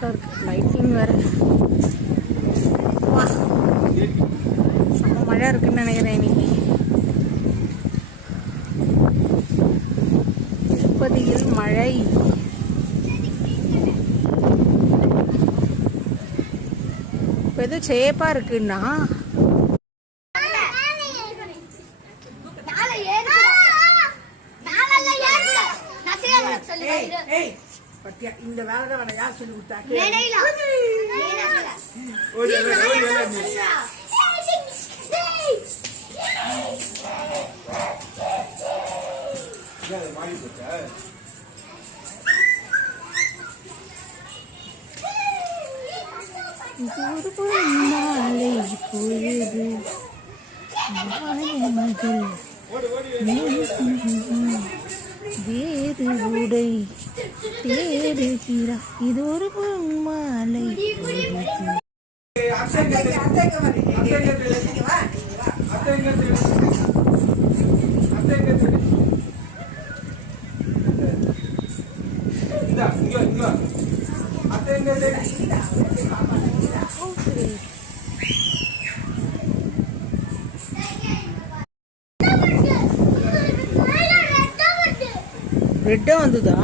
டார்க்காக இருக்குது. லைட்டிங் வேறு. வா, செம்ம மழை இருக்குன்னு நினைக்கிறேன் இன்னைக்கு. திருப்பதியில் மழை. இப்போ எதுவும் சேப்பாக இருக்குன்னா இந்த வேலை தான் யார் சொல்லி கொடுத்தாங்க? மாலை பொழுது மகள் வேறு உடை தேடுகிறா. இது ஒரு மாலை. ரெட்டா வந்துதா?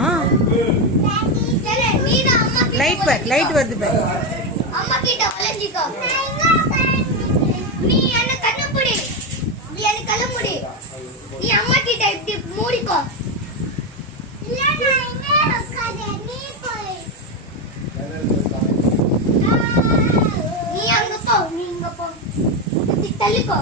லைட் பேக், லைட் வருது பேக். அம்மா கிட்ட ஒளிஞ்சிக்கோ. நீ என்ன கண்ணு மூடி, நீ என்ன கண்ணு மூடி. நீ அம்மா கிட்ட இப்படி மூடிக்கோ. இல்ல நான் இங்கே உட்கார்ந்தே, நீ போய். நீ அங்க போ, நீ இங்க போ. இப்படி தள்ளிக்கோ.